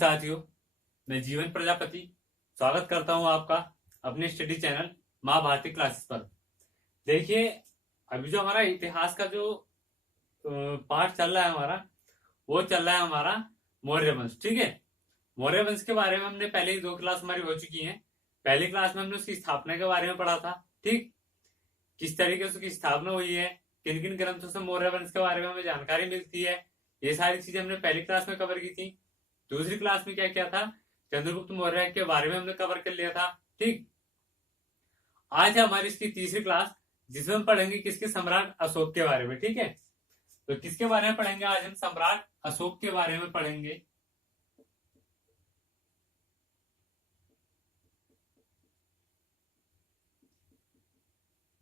साथियों, मैं जीवन प्रजापति स्वागत करता हूं आपका अपने स्टडी चैनल माँ भारती क्लासेस पर। देखिए, अभी जो हमारा इतिहास का जो पाठ चल रहा है वो चल रहा है हमारा मौर्य वंश। ठीक है, मौर्य वंश के बारे में हमने पहले ही 2 क्लास हमारी हो चुकी हैं। पहली क्लास में हमने उसकी स्थापना के बारे में पढ़ा था। ठीक, किस तरीके से उसकी स्थापना हुई है, किन किन ग्रंथों से मौर्य वंश के बारे में हमें जानकारी मिलती है, ये सारी चीजें हमने पहली क्लास में कवर की थी। दूसरी क्लास में क्या क्या था, चंद्रगुप्त मौर्य के बारे में हमने कवर कर लिया था। ठीक, आज है हमारी इसकी तीसरी क्लास, जिसमें हम पढ़ेंगे किसके, सम्राट अशोक के बारे में। ठीक है, तो किसके बारे में पढ़ेंगे आज हम, सम्राट अशोक के बारे में पढ़ेंगे।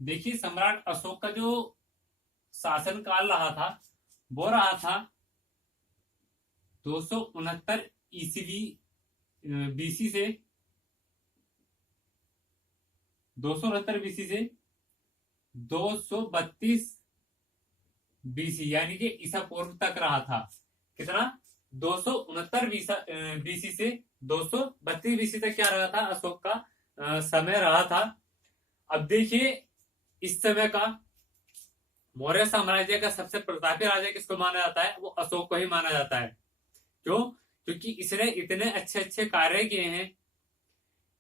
देखिए, सम्राट अशोक का जो शासन काल रहा था वो रहा था 269 ईस्वी बीसी से 269 बीसी से 232 बीसी, यानी कि ईसा पूर्व तक रहा था। कितना, 269 बीसी से 232 बीसी तक क्या रहा था, अशोक का समय रहा था। अब देखिए, इस समय का मौर्य साम्राज्य का सबसे प्रतापी राजा किसको माना जाता है, वो अशोक को ही माना जाता है। क्यों? क्योंकि इसने इतने अच्छे अच्छे कार्य किए हैं।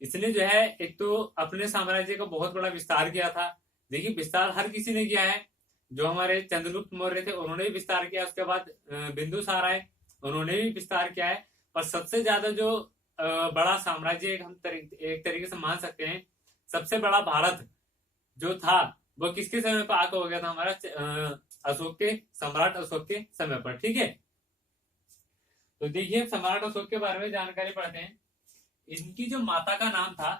इसने जो है एक तो अपने साम्राज्य का बहुत बड़ा विस्तार किया था। देखिए, विस्तार हर किसी ने किया है। जो हमारे चंद्रगुप्त मौर्य थे उन्होंने भी विस्तार किया, उसके बाद बिंदुसार आए, उन्होंने भी विस्तार किया है। पर सबसे ज्यादा जो बड़ा साम्राज्य हम एक तरीके से मान सकते हैं, सबसे बड़ा भारत जो था वो किसके समय पर आकर हो गया था, हमारा अशोक के, सम्राट अशोक के समय पर। ठीक है, तो देखिए सम्राट अशोक के बारे में जानकारी पढ़ते हैं। इनकी जो माता का नाम था,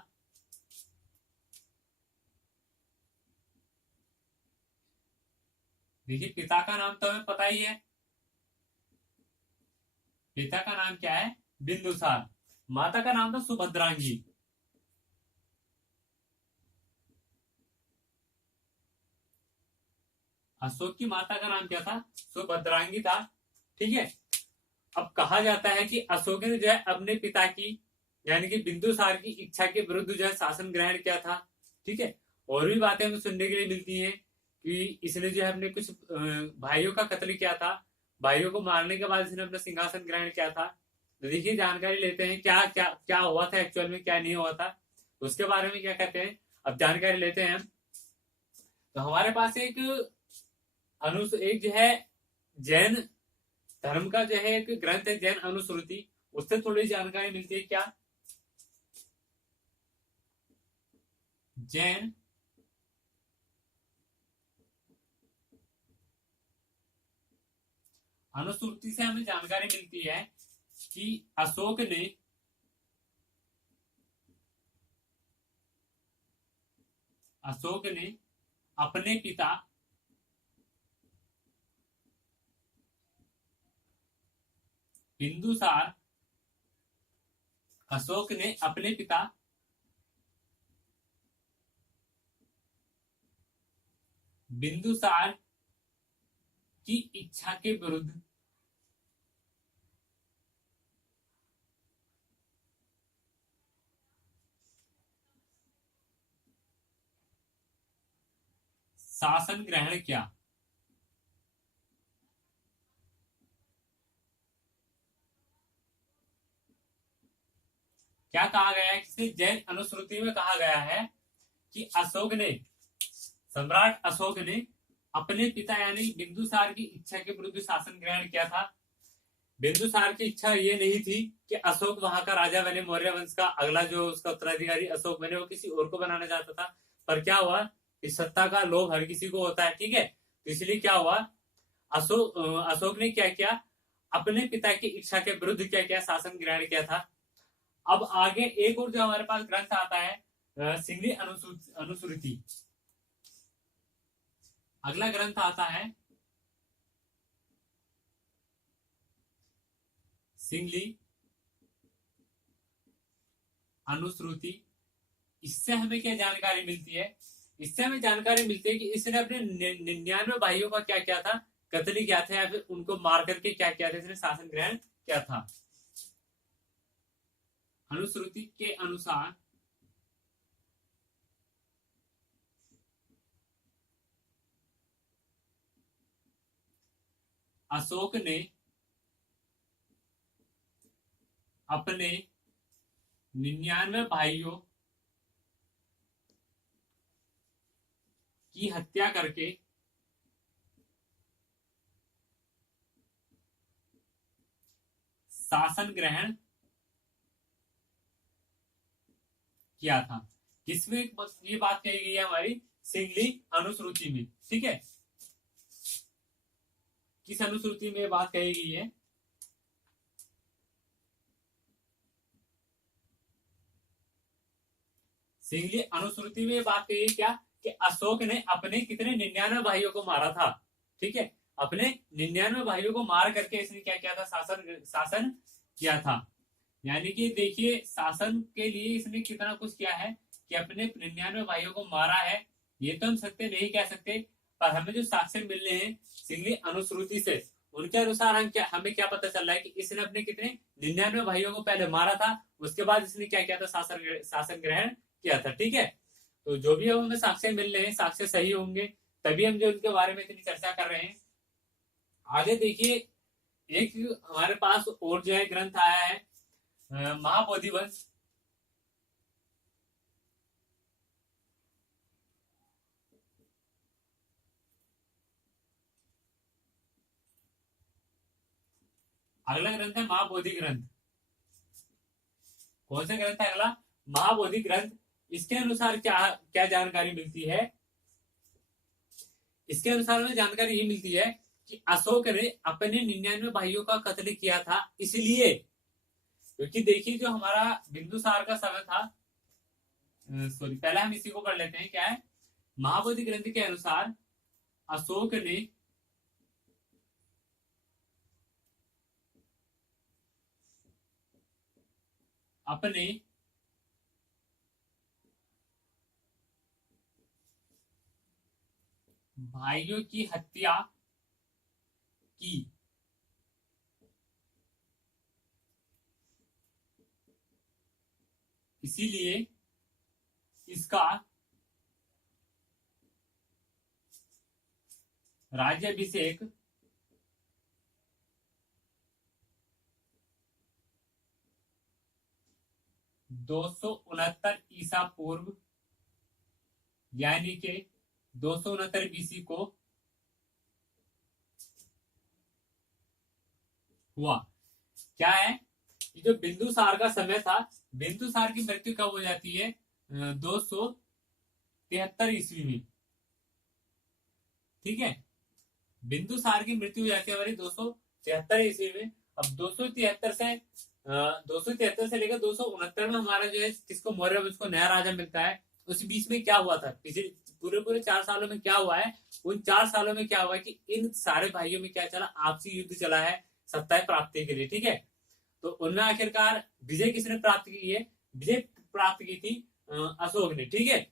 देखिए पिता का नाम तो हमें पता ही है, पिता का नाम क्या है, बिंदुसार। माता का नाम था सुभद्रांगी। अशोक की माता का नाम क्या था, सुभद्रांगी था। ठीक है, अब कहा जाता है कि अशोक ने जो है अपने पिता की यानी कि बिंदुसार की इच्छा के विरुद्ध जो है शासन ग्रहण किया था। ठीक है, और भी बातें हमें सुनने के लिए मिलती है कि इसने जो है अपने कुछ भाइयों का कत्ल किया था, भाइयों को मारने के बाद इसने अपना सिंहासन ग्रहण किया था। तो देखिए, जानकारी लेते हैं क्या क्या क्या हुआ था एक्चुअल में, क्या नहीं हुआ था, तो उसके बारे में क्या कहते हैं, अब जानकारी लेते हैं हम। तो हमारे पास एक जो है जैन धर्म का जो है एक ग्रंथ है, जैन अनुश्रुति, उससे थोड़ी जानकारी मिलती है। क्या, जैन अनुश्रुति से हमें जानकारी मिलती है कि अशोक ने अपने पिता बिंदुसार, अशोक ने अपने पिता बिंदुसार की इच्छा के विरुद्ध शासन ग्रहण किया। क्या कहा गया है, किसी जैन अनुश्रुति में कहा गया है कि सम्राट अशोक ने अपने पिता यानी बिंदुसार की इच्छा के विरुद्ध शासन ग्रहण किया था। बिंदुसार की इच्छा ये नहीं थी कि अशोक वहां का राजा बने, मौर्य वंश का अगला जो उसका उत्तराधिकारी अशोक बने, वो किसी और को बनाना चाहता था। पर क्या हुआ, इस सत्ता का लोभ हर किसी को होता है। ठीक है, तो इसलिए क्या हुआ, अशोक ने क्या किया, अपने पिता की इच्छा के विरुद्ध क्या किया, शासन ग्रहण किया था। अब आगे एक और जो हमारे पास ग्रंथ आता है, सिंगली अनुश्रुति, अगला ग्रंथ आता है सिंगली अनुश्रुति। इससे हमें क्या जानकारी मिलती है, इससे हमें जानकारी मिलती है कि इसने अपने 99 भाइयों का क्या किया था, कत्ल किया था, या फिर उनको मार करके क्या किया था, इसने शासन ग्रहण किया था। अनुश्रुति के अनुसार अशोक ने अपने 99 भाइयों की हत्या करके शासन ग्रहण किया था। किसमें ये बात कही गई है हमारी सिंगली अनुश्रुति में, ठीक है। किस अनुश्रुति में बात कही गई है? सिंगली अनुश्रुति में बात कही है क्या कि अशोक ने अपने कितने 99 भाइयों को मारा था, ठीक है। अपने 99 भाइयों को मार करके इसने क्या किया था? शासन किया था। यानी कि देखिए शासन के लिए इसने कितना कुछ किया है कि अपने 99 भाइयों को मारा है। ये तो हम सत्य नहीं कह सकते, पर हमें जो साक्ष्य मिल रहे हैं सिंगली अनुश्रुति से, उनके अनुसार हमें क्या पता चल रहा है कि इसने अपने कितने 99 भाइयों को पहले मारा था, उसके बाद इसने क्या किया था? शासन ग्रहण किया था, ठीक है। तो जो भी हमें साक्ष्य मिल रहे हैं, साक्ष्य सही होंगे तभी हम जो उनके बारे में इतनी चर्चा कर रहे हैं। आगे देखिए, एक हमारे पास और जो है ग्रंथ आया है महाबोधिवंश। अगला ग्रंथ है महाबोधि ग्रंथ। कौन सा ग्रंथ है अगला? महाबोधि ग्रंथ। इसके अनुसार क्या क्या जानकारी मिलती है? इसके अनुसार हमें जानकारी ये मिलती है कि अशोक ने अपने 99 भाइयों का कत्ल किया था, इसलिए क्योंकि देखिए जो हमारा बिंदुसार का समय था, सॉरी पहले हम इसी को पढ़ लेते हैं। क्या है? महाबोधि ग्रंथ के अनुसार अशोक ने अपने भाइयों की हत्या की, इसीलिए इसका राज्याभिषेक 269 ईसा पूर्व यानी के 269 बीसी को हुआ। क्या है कि जो बिंदुसार का समय था, बिंदुसार की मृत्यु कब हो जाती है? 273 ईस्वी में, ठीक है। बिंदुसार की मृत्यु हो जाती है हमारी 273 ईस्वी में। अब 273 से लेकर 269 में हमारा जो है किसको मौर्य वंश को नया राजा मिलता है। उस बीच में क्या हुआ था? पिछले पूरे 4 सालों में क्या हुआ है? उन 4 सालों में क्या हुआ है कि इन सारे भाइयों में क्या चला? आपसी युद्ध चला है सत्ता प्राप्ति के लिए, ठीक है। तो उनमें आखिरकार विजय किसने प्राप्त की है? विजय प्राप्त की थी अशोक ने, ठीक है।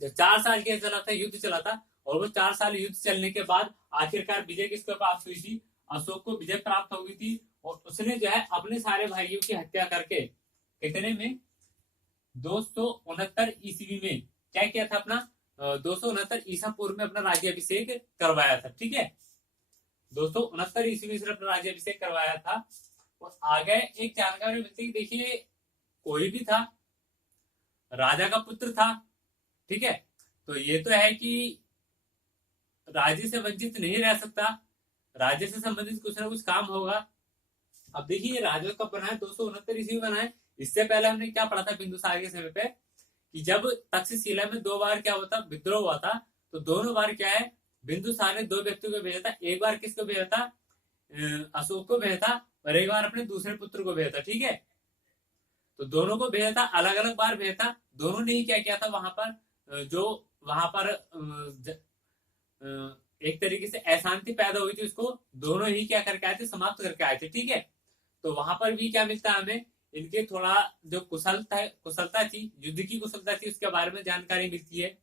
जो 4 साल के चला था, युद्ध चला था, और वो 4 साल युद्ध चलने के बाद आखिरकार विजय किसको प्राप्त हुई थी? अशोक को विजय प्राप्त हो गई थी। और उसने जो है अपने सारे भाइयों की हत्या करके कितने में? 269 ईस्वी में क्या किया था? अपना 269 ईसा पूर्व में अपना राज्याभिषेक करवाया था, ठीक है। 269 ईस्वी से अपना राज्याभिषेक करवाया था। और आगे एक जानकारी मिलती है, देखिए कोई भी था, राजा का पुत्र था, ठीक है। तो ये तो है कि राज्य से वंचित नहीं रह सकता, राज्य से संबंधित कुछ ना कुछ काम होगा। अब देखिए राजा कब बना है? 269 ईस्वी बना है। इससे पहले हमने क्या पढ़ा था बिंदुसार के समय पे कि जब तक्षशिला में 2 बार क्या होता? विद्रोह हुआ था। तो दोनों बार क्या है? बिंदुसार ने 2 व्यक्तियों को भेजा था। एक बार किसको भेजा था? अशोक को भेजा था, और एक बार अपने दूसरे पुत्र को भेजा था, ठीक है। तो दोनों को भेजा था, अलग अलग बार भेजा था। दोनों ने ही क्या किया था वहां पर? जो वहां पर एक तरीके से अशांति पैदा हुई थी, उसको दोनों ही क्या करके आए थे? समाप्त करके आए थे, ठीक है। तो वहां पर भी क्या मिलता है हमें? इनके थोड़ा जो कुशलता थी, युद्ध की कुशलता थी, उसके बारे में जानकारी मिलती है।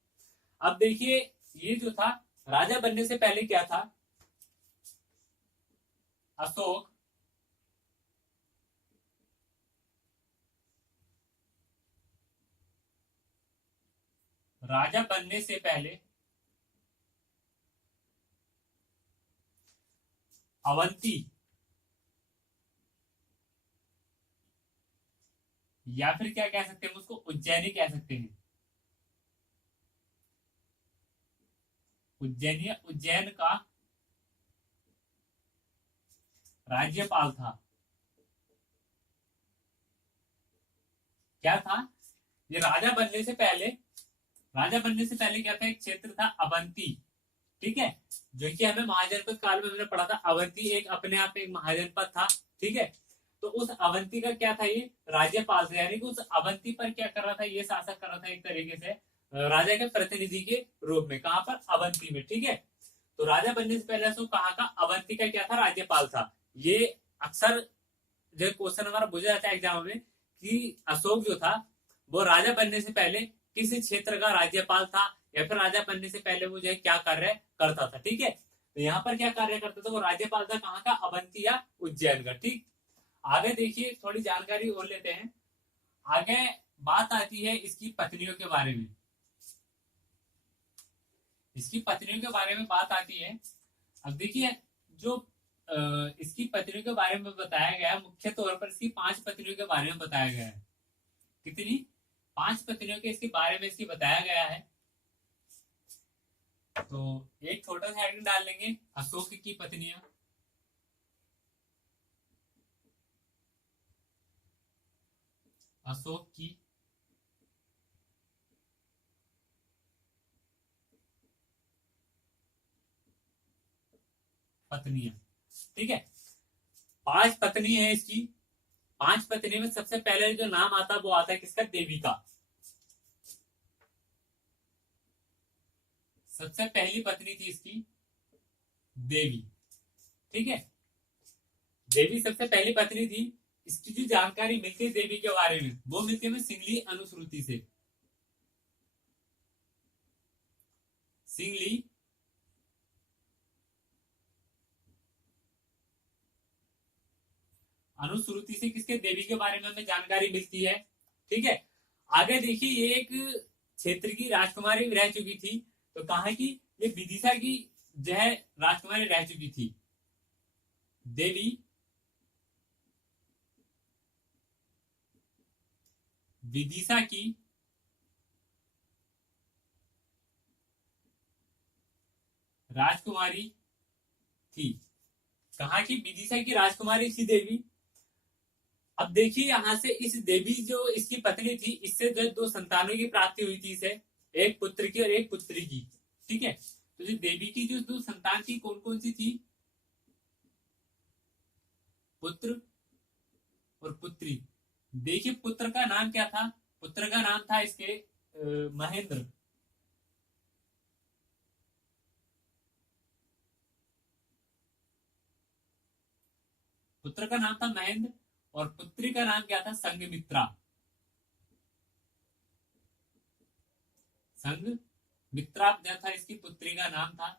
अब देखिए ये जो था, राजा बनने से पहले क्या था? अशोक राजा बनने से पहले अवंती या फिर क्या कह सकते हैं उसको, उज्जैनी कह सकते हैं। उज्जैन का राज्यपाल था। क्या था ये? राजा बनने से पहले क्या था, एक क्षेत्र था अवंती, ठीक है, जो कि हमें महाजनपद काल में हमने पढ़ा था। अवंती एक अपने आप में एक महाजनपद था, ठीक है। तो उस अवंती का क्या था, ये राज्यपाल था, यानी कि उस अवंती पर क्या कर रहा था, ये शासक कर रहा था एक तरीके से राजा के प्रतिनिधि के रूप में। कहां पर? अवंती में, ठीक है। तो राजा बनने से पहले उसको कहा का अवंती का क्या था, राज्यपाल था। ये अक्सर जो क्वेश्चन हमारा पूछा जाता है एग्जाम में कि अशोक जो था वो राजा बनने से पहले किसी क्षेत्र का राज्यपाल था, या फिर राजा बनने से पहले वो जो है क्या कार्य करता था, ठीक है। तो यहाँ पर क्या कार्य करता था, वो राज्यपाल था। कहाँ का? अवंती या उज्जैन का, ठीक। आगे देखिए, थोड़ी जानकारी और लेते हैं। आगे बात आती है इसकी पत्नियों के बारे में। इसकी पत्नियों के बारे में बात आती है। अब देखिए, जो इसकी पत्नियों के बारे में बताया गया है, मुख्य तौर पर इसकी 5 पत्नियों के बारे में बताया गया है। कितनी? 5 पत्नियों के इसके बारे में इसकी बताया गया है। तो एक छोटा सा हेडिंग डाल लेंगे, अशोक की पत्नियां। अशोक की पत्नियां, ठीक है। 5 पत्नी है इसकी। 5 पत्नी में सबसे पहले जो नाम आता है वो आता है किसका? देवी का। सबसे पहली पत्नी थी इसकी देवी, ठीक है। देवी सबसे पहली पत्नी थी। इसकी जो जानकारी मिलती है देवी के बारे में, वो मिलती है हमें सिंगली अनुश्रुति से। सिंगली अनुश्रुति से किसके? देवी के बारे में हमें जानकारी मिलती है, ठीक है। आगे देखिए, ये एक क्षेत्र की राजकुमारी रह चुकी थी। तो कहा की? ये विदिशा की जो है राजकुमारी रह चुकी थी। देवी विदिशा की राजकुमारी थी। कहा की? विदिशा की राजकुमारी थी देवी। अब देखिए, यहां से इस देवी जो इसकी पत्नी थी, इससे जो 2 संतानों की प्राप्ति हुई थी इसे, एक पुत्र की और एक पुत्री की, ठीक है। तो जो देवी की जो 2 संतान थी, कौन कौन सी थी? पुत्र और पुत्री। देखिए, पुत्र का नाम क्या था? पुत्र का नाम था इसके महेंद्र। पुत्र का नाम था महेंद्र और पुत्री का नाम क्या था? संघमित्रा। संघमित्रा जो था इसकी पुत्री का नाम था।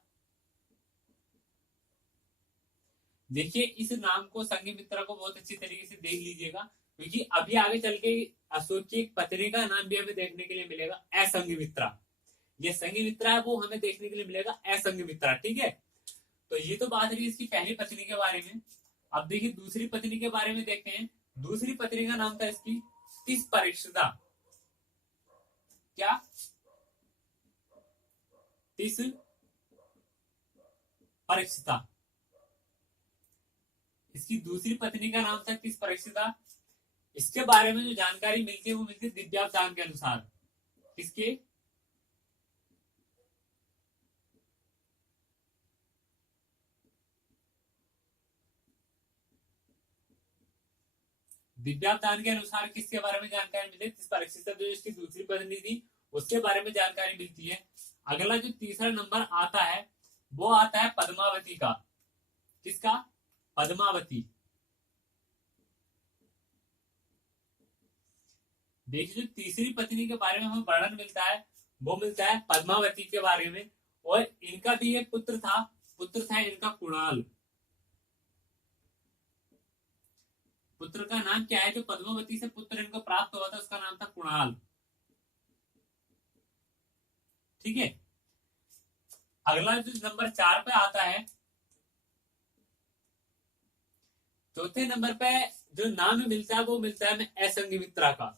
देखिए, इस नाम को, संघमित्रा को बहुत अच्छी तरीके से देख लीजिएगा, क्योंकि अभी आगे चल के अशोक की एक पत्नी का नाम भी हमें देखने के लिए मिलेगा, असंघमित्रा। ये संघमित्रा है वो हमें देखने के लिए मिलेगा, असंघमित्रा, ठीक है। तो ये तो बात रही इसकी पहली पत्नी के बारे में। अब देखिए, दूसरी पत्नी के बारे में देखते हैं। दूसरी पत्नी का नाम था इसकी तिस परीक्षिता। क्या? तिस परीक्षिता। इसकी दूसरी पत्नी का नाम था तिस परीक्षिता। इसके बारे में जो जानकारी मिलती है वो मिलती है दिव्यावतान के अनुसार। किसके? दिव्यावतान के अनुसार किसके बारे में जानकारी मिलती है? तिस परीक्षिता जो इसकी दूसरी पत्नी थी, उसके बारे में जानकारी मिलती है। अगला जो तीसरा नंबर आता है वो आता है पद्मावती का। किसका? पद्मावती। देखिए, जो तीसरी पत्नी के बारे में हमें वर्णन मिलता है वो मिलता है पद्मावती के बारे में। और इनका भी एक पुत्र था इनका कुणाल। पुत्र का नाम क्या है? जो पद्मावती से पुत्र इनको प्राप्त हुआ था उसका नाम था कुणाल। ठीक है। अगला जो नंबर 4 पे आता है, चौथे नंबर पे जो नाम मिलता है वो मिलता है हमें असंघमित्रा का।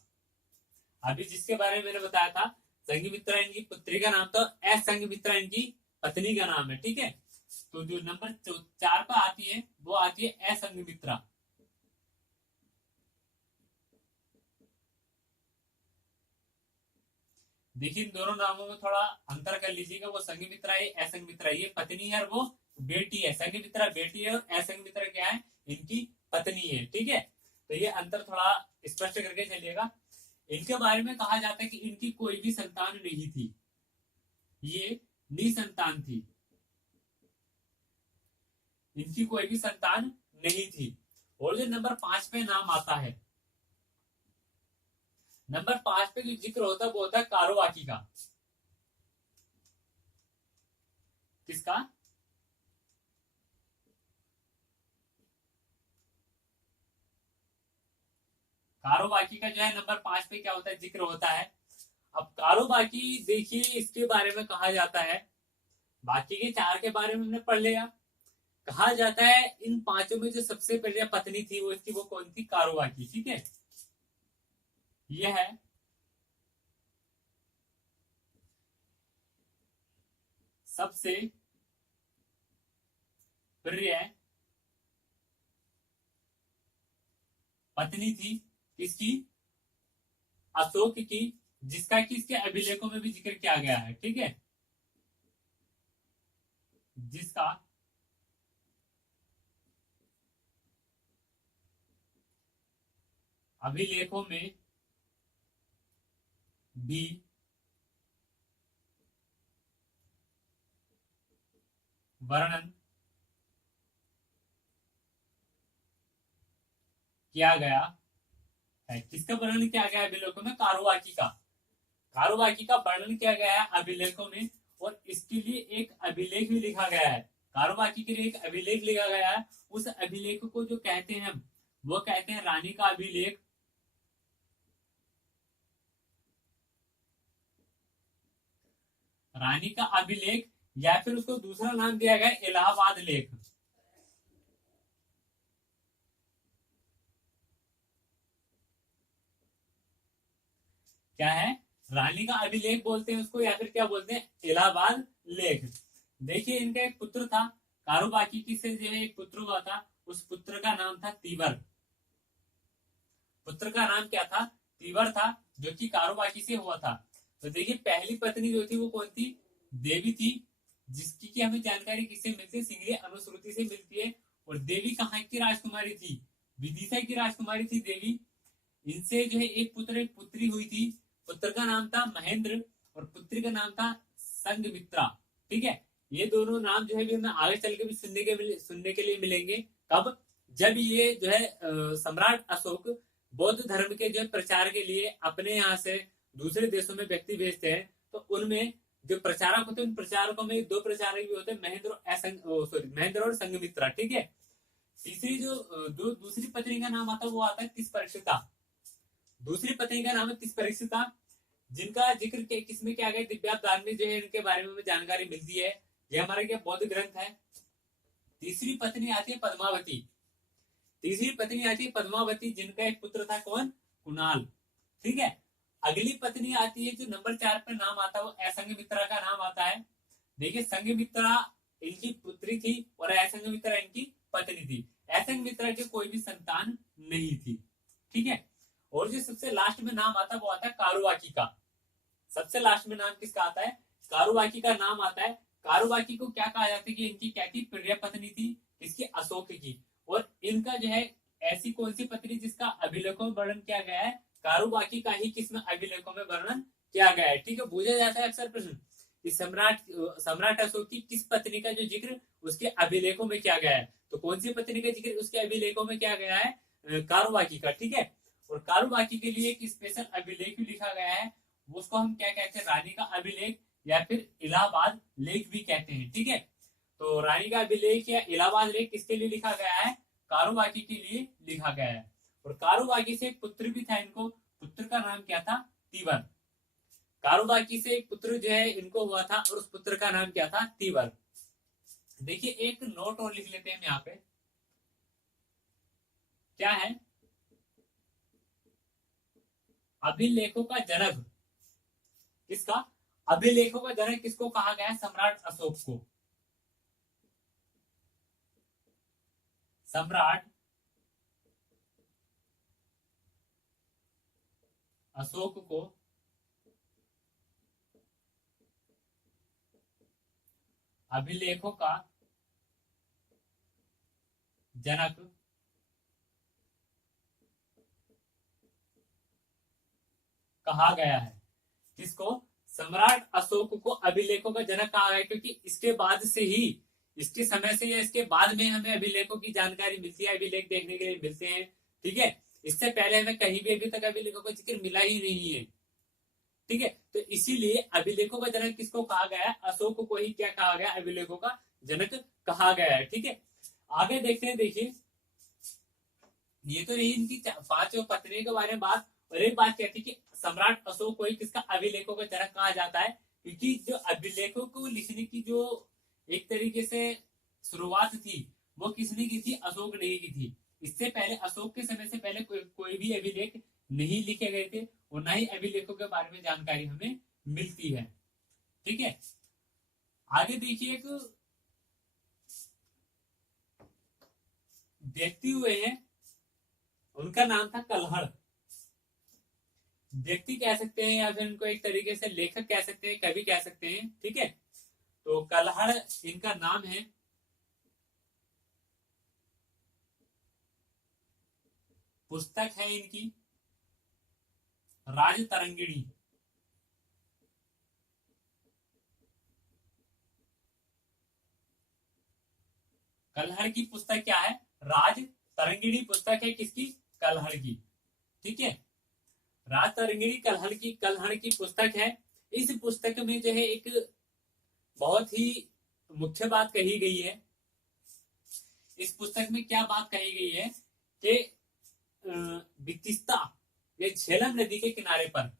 अभी जिसके बारे में मैंने बताया था, संघमित्रा इनकी पुत्री का नाम, तो असंघमित्रा इनकी पत्नी का नाम है, ठीक है। तो जो नंबर 4 पे आती है वो आती है असंघमित्रा। देखिए इन दोनों नामों में थोड़ा अंतर कर लीजिएगा, वो संघमित्रा है, असंघमित्रा, ये पत्नी है और वो बेटी है। संघमित्रा बेटी है और असंघमित्रा क्या है, इनकी पत्नी है, ठीक है। तो ये अंतर थोड़ा स्पष्ट करके चलिएगा। इनके बारे में कहा जाता है कि इनकी कोई भी संतान नहीं थी, ये निसंतान थी, इनकी कोई भी संतान नहीं थी। और जो नंबर 5 पे नाम आता है, नंबर 5 पे जो जिक्र होता है वो होता है कारोबाकी का। किसका? कारोबाकी का जो है नंबर 5 पे क्या होता है, जिक्र होता है। अब कारोबाकी देखिए इसके बारे में कहा जाता है, बाकी के 4 के बारे में हमने पढ़ लिया। कहा जाता है इन 5 में जो सबसे पहले पत्नी थी वो इसकी, वो कौन थी, कारोबाकी, ठीक है। ये है सबसे प्रिय पत्नी थी किसकी, अशोक की, जिसका कि इसके अभिलेखों में भी जिक्र किया गया है, ठीक है। जिसका अभिलेखों में भी वर्णन किया गया है। किसका वर्णन किया गया है अभिलेखों में, कारोबाकी का। कारोबाकी का वर्णन किया गया है अभिलेखों में, और इसके लिए एक अभिलेख भी लिखा गया है। कारोबाकी के लिए एक अभिलेख लिखा गया है। उस अभिलेख को जो कहते हैं हम, वो कहते हैं रानी का अभिलेख, रानी का अभिलेख, या फिर उसको दूसरा नाम दिया गया इलाहाबाद लेख। क्या है, रानी का अभिलेख बोलते हैं उसको, या फिर क्या बोलते हैं, इलाहाबाद लेख। देखिए इनका एक पुत्र था, कारोबाकी की से जो है एक पुत्र हुआ था, उस पुत्र का नाम था तीवर। पुत्र का नाम क्या था, तीवर था, जो कि कारोबाकी से हुआ था। तो देखिए पहली पत्नी जो थी वो कौन थी, देवी थी, जिसकी की हमें जानकारी किससे मिलती है, सिंगली अनुश्रुति से मिलती है। और देवी कहाँ की राजकुमारी थी, विदिशा की राजकुमारी थी देवी। इनसे जो है एक पुत्र एक पुत्री हुई थी। पुत्र का नाम था महेंद्र और पुत्री का नाम था संघमित्रा, ठीक है। ये दोनों नाम जो है भी हमें आगे चल के भी सुनने के लिए मिलेंगे। कब, जब ये जो है सम्राट अशोक बौद्ध धर्म के जो है प्रचार के लिए अपने यहाँ से दूसरे देशों में व्यक्ति भेजते हैं, तो उनमें जो प्रचारक होते हैं उन प्रचारकों में 2 प्रचारक भी होते हैं, महेंद्र और संघमित्रा, ठीक है। तीसरी जो दूसरी पत्नी का नाम आता है वो आता है तिस्परिक्षिता। दूसरी पत्नी का नाम है तिस्परिक्षिता, जिनका जिक्र किसमें क्या गया, दिव्यादान में जो है इनके बारे में जानकारी मिलती है। ये हमारे क्या बौद्ध ग्रंथ है। तीसरी पत्नी आती है पद्मावती। तीसरी पत्नी आती है पद्मावती, जिनका एक पुत्र था कौन, कुणाल, ठीक है। अगली पत्नी आती है जो नंबर 4 पर नाम आता है वो असंघमित्रा का नाम आता है। देखिए संघमित्रा इनकी पुत्री थी और असंघमित्रा इनकी पत्नी थी। असंघमित्रा की कोई भी संतान नहीं थी, ठीक है। और जो सबसे लास्ट में नाम आता है वो आता है कारुबाकी का। सबसे लास्ट में नाम किसका आता है, कारुबाकी का नाम आता है। कारुबाकी को क्या कहा जाता है कि इनकी क्या थी, प्रिय पत्नी थी, किसकी, अशोक की। और इनका जो है ऐसी कौन सी पत्नी जिसका अभिलेखों में वर्णन किया गया है, कारुबाकी का ही किसमें अभिलेखों में वर्णन किया गया है, ठीक है। पूछा जाता है अक्सर प्रश्न कि सम्राट अशोक की किस पत्नी का जो जिक्र उसके अभिलेखों में किया गया है, तो कौन सी पत्नी का जिक्र उसके अभिलेखों में किया गया है, कारुबाकी का, ठीक है। और कारुबाकी के लिए एक स्पेशल अभिलेख भी लिखा गया है, उसको हम क्या कहते हैं, रानी का अभिलेख या फिर इलाहाबाद लेख भी कहते हैं, ठीक है। तो रानी का अभिलेख या इलाहाबाद लेख किसके लिए लिखा गया है, कारुबाकी के लिए लिखा गया है। और कारुबाकी से एक पुत्र भी था इनको, पुत्र का नाम क्या था, तीवर। कारोबाकी से एक पुत्र जो है इनको हुआ था, और उस पुत्र का नाम क्या था? तीवर। देखिए एक नोट और लिख लेते हैं हम यहाँ पे। क्या है? अभिलेखों का जनक किसका? अभिलेखों का जनक किसको कहा गया है? सम्राट अशोक को। सम्राट अशोक को अभिलेखों का जनक कहा गया है। किसको? सम्राट अशोक को अभिलेखों का जनक कहा गया, क्योंकि इसके बाद से ही, इसके समय से या इसके बाद में हमें अभिलेखों की जानकारी मिलती है, अभिलेख देखने के लिए मिलते हैं। ठीक है, इससे पहले हमें कहीं भी अभी तक अभिलेखों का जिक्र मिला ही नहीं है। ठीक है, तो इसीलिए अभिलेखों का जनक किसको कहा गया है? अशोक को ही क्या कहा गया? अभिलेखों का जनक कहा गया है। ठीक है, आगे देखते हैं। देखिए ये तो रही इनकी पांच पत्नी के बारे में बात, और एक बात कहती कि सम्राट अशोक को ही किसका अभिलेखों का जनक कहा जाता है, क्योंकि जो अभिलेखों को लिखने की जो एक तरीके से शुरुआत थी वो किसने की थी? अशोक ने ही की थी। इससे पहले अशोक के समय से पहले कोई भी अभिलेख नहीं लिखे गए थे, और ना ही अभिलेखों के बारे में जानकारी हमें मिलती है। ठीक है, आगे देखिए एक व्यक्ति हुए हैं, उनका नाम था कल्हड़। व्यक्ति कह सकते हैं या फिर इनको एक तरीके से लेखक कह सकते हैं, कवि कह सकते हैं। ठीक है, तो कल्हड़ इनका नाम है। पुस्तक है इनकी राज तरंगिणी। कल्हड़ की पुस्तक क्या है? राज तरंगिणी पुस्तक है। किसकी? कल्हड़ की। ठीक है, राज तरंगिणी कल्हड़ की पुस्तक है। इस पुस्तक में जो है एक बहुत ही मुख्य बात कही गई है। इस पुस्तक में क्या बात कही गई है कि बितिस्ता ये झेलम नदी के किनारे पर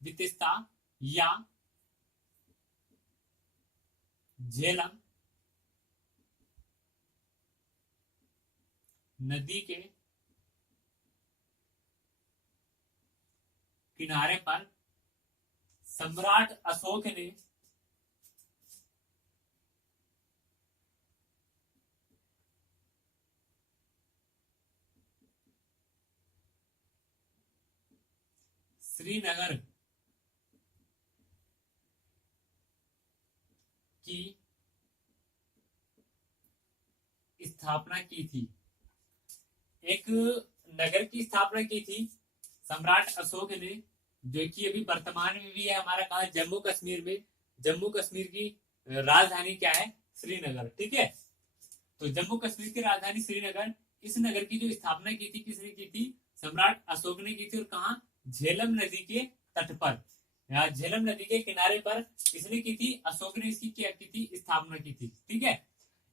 बितिस्ता या झेलम नदी के किनारे पर सम्राट अशोक ने श्रीनगर की स्थापना की थी। एक नगर की स्थापना की थी सम्राट अशोक ने, जो कि अभी वर्तमान में भी है हमारा कहा? जम्मू कश्मीर में। जम्मू कश्मीर की राजधानी क्या है? श्रीनगर। ठीक है, तो जम्मू कश्मीर की राजधानी श्रीनगर, इस नगर की जो स्थापना की थी किसने की थी? सम्राट अशोक ने की थी। और कहा? झेलम नदी के तट पर, या झेलम नदी के किनारे पर किसने की थी? अशोक ने इसकी क्या की थी? स्थापना की थी। ठीक है,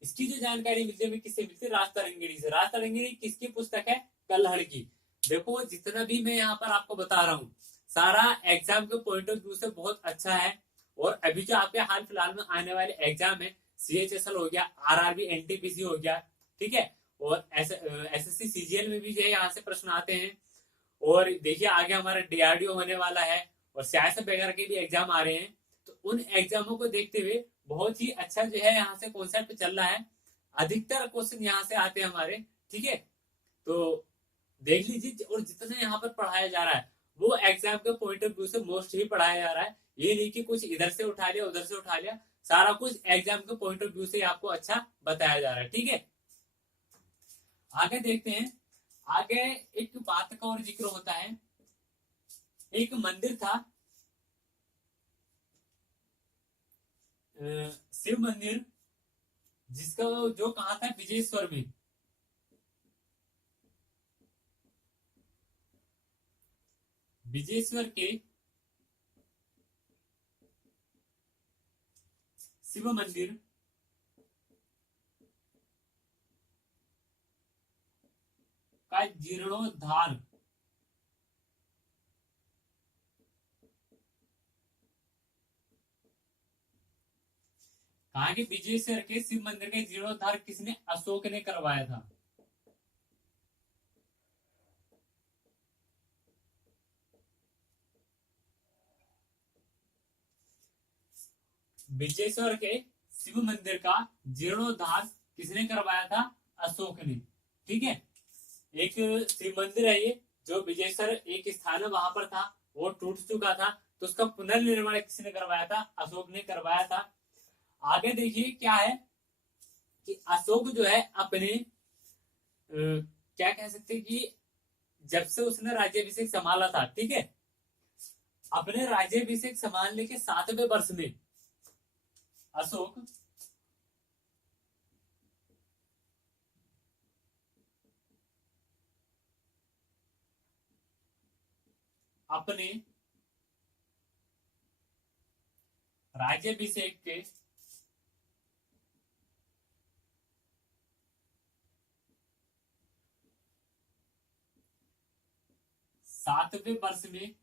इसकी जो जानकारी मिलती है किससे मिलती है? राज तरंगिणी से। राज तरंगिणी किसकी पुस्तक है? कल्हड़ की। देखो जितना भी मैं यहाँ पर आपको बता रहा हूँ सारा एग्जाम के पॉइंट ऑफ व्यू से बहुत अच्छा है। और अभी जो आपके हाल फिलहाल में आने वाले एग्जाम है, CHSL हो गया, RRB NTPC हो गया, ठीक है, और SSC CGL में भी जो है यहाँ से प्रश्न आते हैं। और देखिए आगे हमारा DRDO होने वाला है, और सियासत वगैरह के भी एग्जाम आ रहे हैं। तो उन एग्जामों को देखते हुए बहुत ही अच्छा जो है यहाँ से कॉन्सेप्ट चल रहा है। अधिकतर क्वेश्चन यहाँ से आते हैं हमारे। ठीक है, तो देख लीजिए, और जितना यहाँ पर पढ़ाया जा रहा है वो एग्जाम के पॉइंट ऑफ व्यू से मोस्ट ही पढ़ाया जा रहा है। ये नहीं कि कुछ इधर से उठा लिया उधर से उठा लिया, सारा कुछ एग्जाम के पॉइंट ऑफ व्यू से आपको अच्छा बताया जा रहा है। ठीक है, आगे देखते हैं। आगे एक बात का और जिक्र होता है। एक मंदिर था, शिव मंदिर, जिसका जो कहा था? विजयेश्वर में। विजयेश्वर के शिव मंदिर का जीर्णोद्धार। कहा कि विजयेश्वर के शिव मंदिर का जीर्णोद्धार किसने? अशोक ने करवाया था। विजयेश्वर के शिव मंदिर का जीर्णोद्धार किसने करवाया था? अशोक ने। ठीक है, एक शिव मंदिर है ये, जो विजयेश्वर एक स्थान वहां पर था, वो टूट चुका था, तो उसका पुनर्निर्माण किसने करवाया था? अशोक ने करवाया था। आगे देखिए क्या है कि अशोक जो है अपने क्या कह सकते हैं कि जब से उसने राज्याभिषेक संभाला था, ठीक है, अपने राज्याभिषेक संभालने के 7वें वर्ष में अशोक अपने राज्याभिषेक के 7वें वर्ष में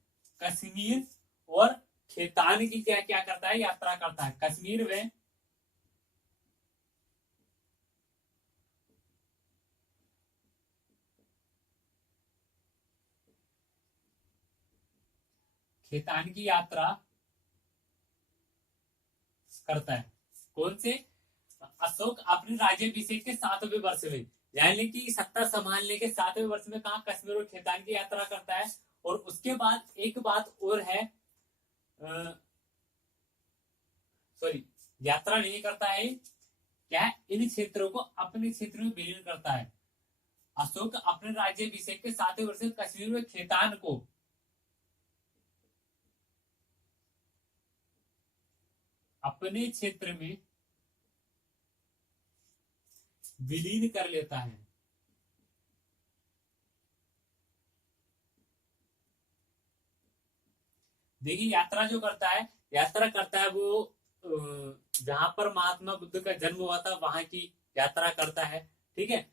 कश्मीर और खेतान की क्या क्या करता है? यात्रा करता है। कश्मीर में खेतान की यात्रा करता है। कौन से? अशोक अपने राज्याभिषेक के 7वें वर्ष में, यानी कि सत्ता संभालने के 7वें वर्ष में कहा कश्मीर और खेतान की यात्रा करता है। और उसके बाद एक बात और है, सॉरी, यात्रा नहीं करता है, क्या है, इन क्षेत्रों को अपने क्षेत्र में विलीन करता है। अशोक अपने राज्याभिषेक के 7वें वर्ष में कश्मीर में खेतान को अपने क्षेत्र में विलीन कर लेता है। देखिए यात्रा जो करता है, यात्रा करता है वो जहां पर महात्मा बुद्ध का जन्म हुआ था वहां की यात्रा करता है। ठीक है,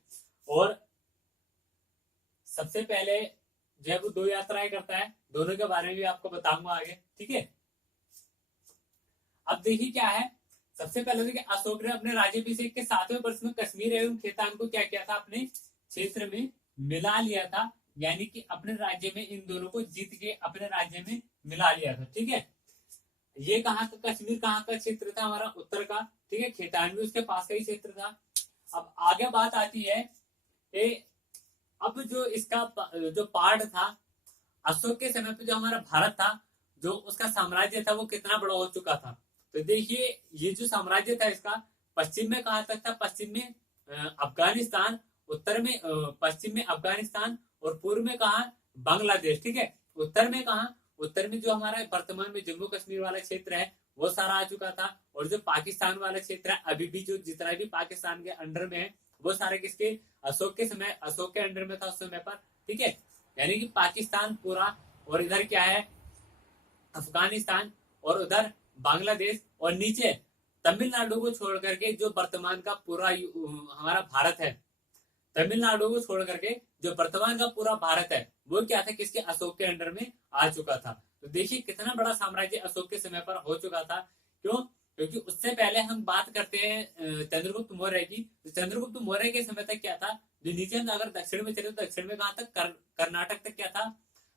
और सबसे पहले जो है वो 2 यात्राएं करता है, दोनों के बारे में भी आपको बताऊंगा आगे। ठीक है, अब देखिए क्या है, सबसे पहले देखिए अशोक ने अपने राज्याभिषेक के 7वें वर्ष में कश्मीर एवं खेतान को क्या किया था? अपने क्षेत्र में मिला लिया था, यानी कि अपने राज्य में इन दोनों को जीत के अपने राज्य में मिला लिया था। ठीक है, ये कहाँ का? कश्मीर कहाँ का क्षेत्र था? हमारा उत्तर का। ठीक है, खेतान भी उसके पास का ही क्षेत्र था। अब आगे बात आती है कि अब जो इसका जो पार्ट था अशोक के समय पे, जो हमारा भारत था, जो उसका साम्राज्य था, वो कितना बड़ा हो चुका था। तो देखिए ये जो साम्राज्य था इसका, पश्चिम में कहाँ तक था? पश्चिम में अफगानिस्तान, उत्तर में पश्चिम में अफगानिस्तान, और पूर्व में कहा? बांग्लादेश। ठीक है, उत्तर में कहा? उत्तर में जो हमारा वर्तमान में जम्मू कश्मीर वाला क्षेत्र है वो सारा आ चुका था। और जो पाकिस्तान वाला क्षेत्र है, अभी भी जो जितना भी पाकिस्तान के अंडर में है, वो सारे किसके? अशोक के समय, अशोक के अंडर में था उस समय पर। ठीक है, यानी कि पाकिस्तान पूरा, और इधर क्या है? अफगानिस्तान, और उधर बांग्लादेश, और नीचे तमिलनाडु को छोड़ करके जो वर्तमान का पूरा हमारा भारत है, तमिलनाडु को छोड़ करके जो वर्तमान का पूरा भारत है, वो क्या था? किसके? अशोक के अंडर में आ चुका था। तो देखिए कितना बड़ा साम्राज्य अशोक के समय पर हो चुका था। क्यों? क्योंकि उससे पहले हम बात करते हैं चंद्रगुप्त मौर्य की। तो चंद्रगुप्त मौर्य के समय तक क्या था? जो नीचे अगर दक्षिण में चले तो दक्षिण में कहां तक? कर्नाटक तक क्या था?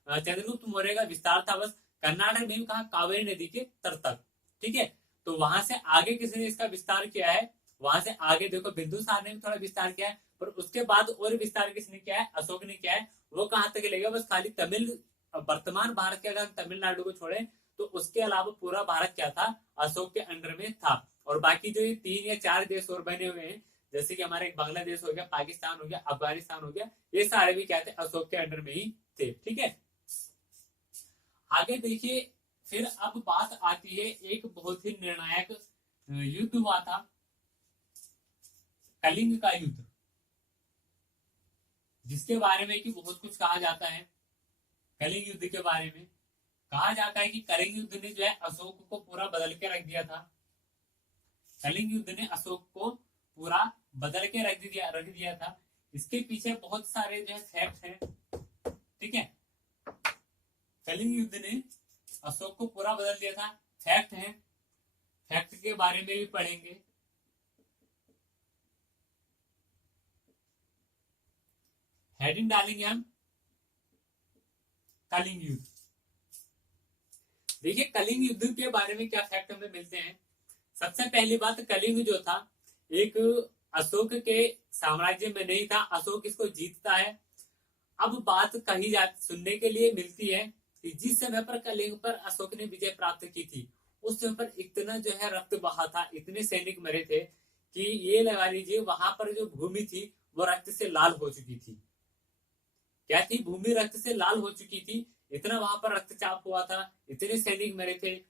चंद्रगुप्त मौर्य का विस्तार था बस। कर्नाटक में कहा? कावेरी नदी के तट तक। ठीक है, तो वहां से आगे किसने इसका विस्तार किया है? वहां से आगे देखो बिंदुसार ने भी थोड़ा विस्तार किया है, पर उसके बाद और विस्तार किसने किया है? अशोक ने किया है। वो कहां तक लेगा? बस खाली तमिल, वर्तमान भारत के अगर तमिलनाडु को छोड़े तो उसके अलावा पूरा भारत क्या था? अशोक के अंडर में था। और बाकी जो ये 3 या 4 देश और बने हुए हैं, जैसे कि हमारे बांग्लादेश हो गया, पाकिस्तान हो गया, अफगानिस्तान हो गया, ये सारे भी क्या थे? अशोक के अंडर में ही थे। ठीक है, आगे देखिए, फिर अब बात आती है एक बहुत ही निर्णायक युद्ध हुआ था, कलिंग का युद्ध, जिसके बारे में कि बहुत कुछ कहा जाता है। कलिंग युद्ध के बारे में कहा जाता है कि कलिंग युद्ध ने जो है अशोक को पूरा बदल के रख दिया था। कलिंग युद्ध ने अशोक को पूरा बदल के रख दिया था, इसके पीछे बहुत सारे जो है फैक्ट हैं, ठीक है। कलिंग युद्ध ने अशोक को पूरा बदल दिया था, फैक्ट है, फैक्ट के बारे में भी पढ़ेंगे। हेडिंग डालेंगे हम कलिंग युद्ध। देखिए कलिंग युद्ध के बारे में क्या फैक्ट हमें मिलते हैं। सबसे पहली बात, कलिंग जो था एक अशोक के साम्राज्य में नहीं था, अशोक इसको जीतता है। अब बात कही जाती सुनने के लिए मिलती है कि जिस समय पर कलिंग पर अशोक ने विजय प्राप्त की थी, उस समय पर इतना जो है रक्त बहा था, इतने सैनिक मरे थे कि ये लगा लीजिए वहां पर जो भूमि थी वो रक्त से लाल हो चुकी थी। क्या थी? भूमि रक्त से लाल हो चुकी थी, इतना वहां पर रक्तचाप हुआ था, इतने सैनिक मरे थे।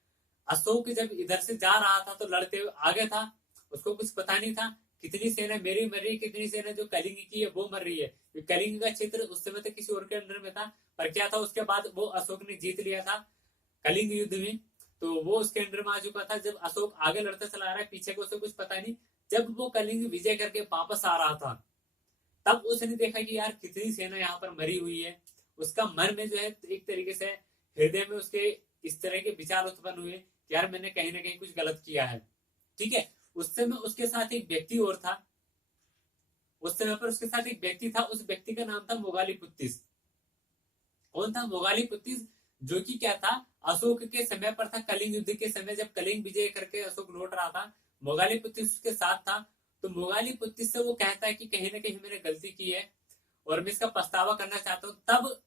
अशोक जब इधर से जा रहा था तो लड़ते हुए आगे था, उसको कुछ पता नहीं था कितनी सेना मेरी मर रही है, कितनी सेना जो कलिंग की है वो मर रही है। कलिंग का क्षेत्र उस समय तक किसी और के अंडर में था, पर क्या था उसके बाद वो अशोक ने जीत लिया था कलिंग युद्ध में, तो वो उसके अंडर में आ चुका था। जब अशोक आगे लड़ता चला रहा है, पीछे को उसे कुछ पता नहीं, जब वो कलिंग विजय करके वापस आ रहा था तब उसने देखा कि यार कितनी सेना यहाँ पर मरी हुई है। उसका मन में जो है एक तरीके से हृदय में उसके इस तरह के विचार उत्पन्न हुए कि यार मैंने कहीं ना कहीं कुछ गलत किया है, ठीक है। उस समय उसके साथ एक व्यक्ति और था, उस समय पर उसके साथ एक व्यक्ति था, उस व्यक्ति का नाम था मोगालीपुत्तिस। कौन था मोगालीपुत्तिस? जो कि क्या था, अशोक के समय पर था, कलिंग युद्ध के समय जब कलिंग विजय करके अशोक लौट रहा था, मोगालीपुत्तिस उसके साथ था। तो मोगालीपुत्तिस से वो कहता है कि कहीं ना कहीं मैंने गलती की है और मैं इसका पछतावा करना चाहता हूँ। तब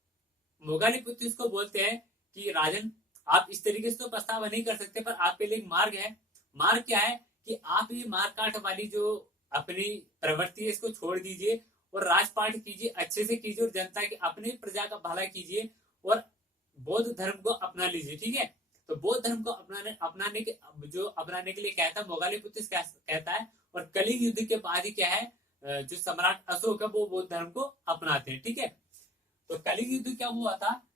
मोगालीपुत्तिस को बोलते हैं कि राजन, आप इस तरीके से तो पछतावा नहीं कर सकते, पर आपके लिए एक मार्ग है। मार्ग क्या है कि आप ये मारकाट वाली जो अपनी प्रवृत्ति है इसको छोड़ दीजिए और राजपाट कीजिए, अच्छे से कीजिए और जनता की अपनी प्रजा का भला कीजिए और बौद्ध धर्म को अपना लीजिए, ठीक है। तो बौद्ध धर्म को अपनाने के लिए कहता है मोगालीपुत्तिस कहता है, और कलिंग युद्ध के बाद ही क्या है, जो सम्राट अशोक है वो बौद्ध धर्म को अपनाते हैं, ठीक है। तो कलिंग युद्ध क्या हुआ था,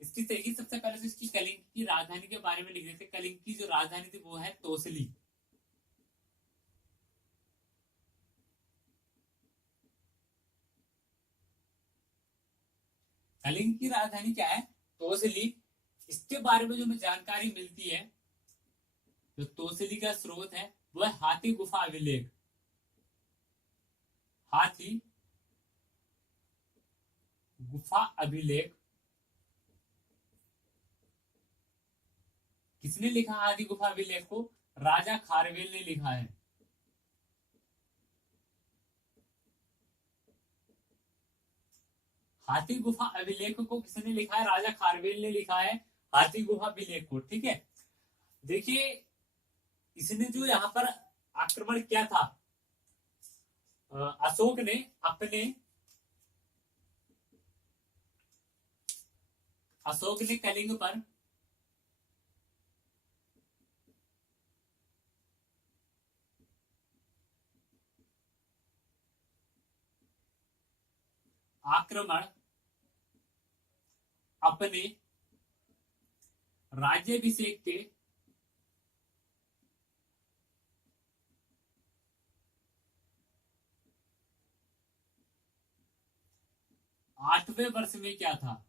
इसकी तरीके सबसे पहले तो इसकी कलिंग की राजधानी के बारे में लिख रहे थे। कलिंग की जो राजधानी थी वो है तोसली। कलिंग की राजधानी क्या है? तोसली। इसके बारे में जो हमें जानकारी मिलती है, जो तोसली का स्रोत है वो है हाथी गुफा अभिलेख। हाथी गुफा अभिलेख किसने लिखा? हाथी गुफा अभिलेख को राजा खारवेल ने लिखा है। हाथी गुफा अभिलेख को किसने लिखा है? राजा खारवेल ने लिखा है हाथी गुफा अभिलेख को, ठीक है। देखिए इसने जो यहाँ पर आक्रमण किया था, अशोक ने कलिंग पर आक्रमण अपने राज्याभिषेक के 8वें वर्ष में क्या था?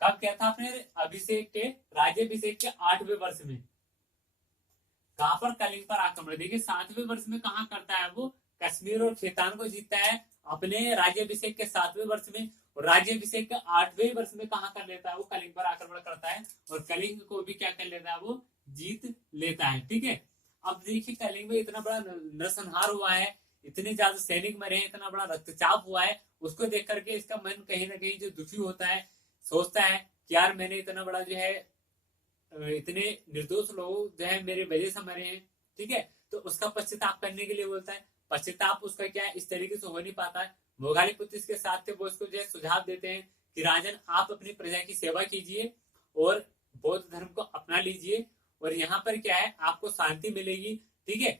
कब क्या था? अपने अभिषेक के राज्याभिषेक के 8वें वर्ष में। कहां पर? कलिंग पर आक्रमण। देखिए 7वें वर्ष में कहा करता है वो? कश्मीर और खेतान को जीतता है अपने राज्याभिषेक के 7वें वर्ष में, और राज्याभिषेक के 8वें वर्ष में कहा कर लेता है वो? कलिंग पर आक्रमण करता है और कलिंग को भी क्या कर लेता है वो? जीत लेता है, ठीक है। अब देखिए कलिंग में इतना बड़ा नरसंहार हुआ है, इतने ज्यादा सैनिक मरे हैं, इतना बड़ा रक्तचाप हुआ है, उसको देख करके इसका मन कहीं ना कहीं जो दुखी होता है, सोचता है कि यार मैंने इतना बड़ा जो है इतने निर्दोष लोग जो है मेरे वजह से मरे हैं, ठीक है। तो उसका पश्चाताप करने के लिए बोलता है। पश्चाताप उसका क्या है, इस तरीके से हो नहीं पाता है। मोगालीपुत्तिस इसके साथ थे, वो उसको जो है सुझाव देते हैं कि राजन आप अपनी प्रजा की सेवा कीजिए और बौद्ध धर्म को अपना लीजिए और यहाँ पर क्या है आपको शांति मिलेगी, ठीक है।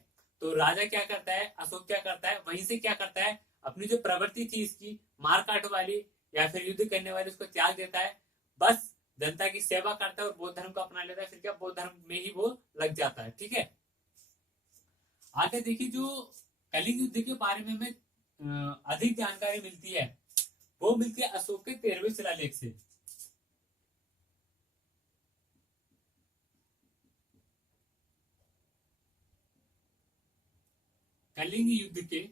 तो राजा क्या करता है, अशोक क्या करता है, वहीं से क्या करता है, अपनी जो प्रवृत्ति थी इसकी मारकाट वाली या फिर युद्ध करने वाली, उसको त्याग देता है। बस जनता की सेवा करता है और बौद्ध धर्म को अपना लेता है, फिर क्या बौद्ध धर्म में ही वो लग जाता है। ठीक है, आगे देखिए, जो कलिंग युद्ध के बारे में हमें अधिक जानकारी मिलती है, वो मिलती है अशोक के 13वें शिलालेख से। कलिंग युद्ध के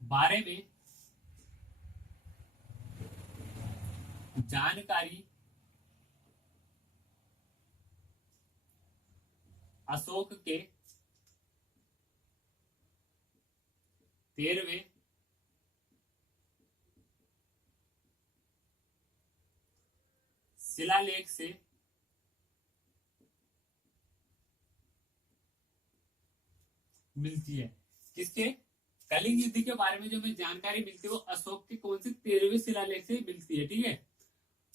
बारे में जानकारी अशोक के 13वें शिलालेख से मिलती है। किसके? कलिंग युद्ध के बारे में जो हमें जानकारी मिलती है वो अशोक के कौन से 13वें शिलालेख से मिलती है। ठीक है,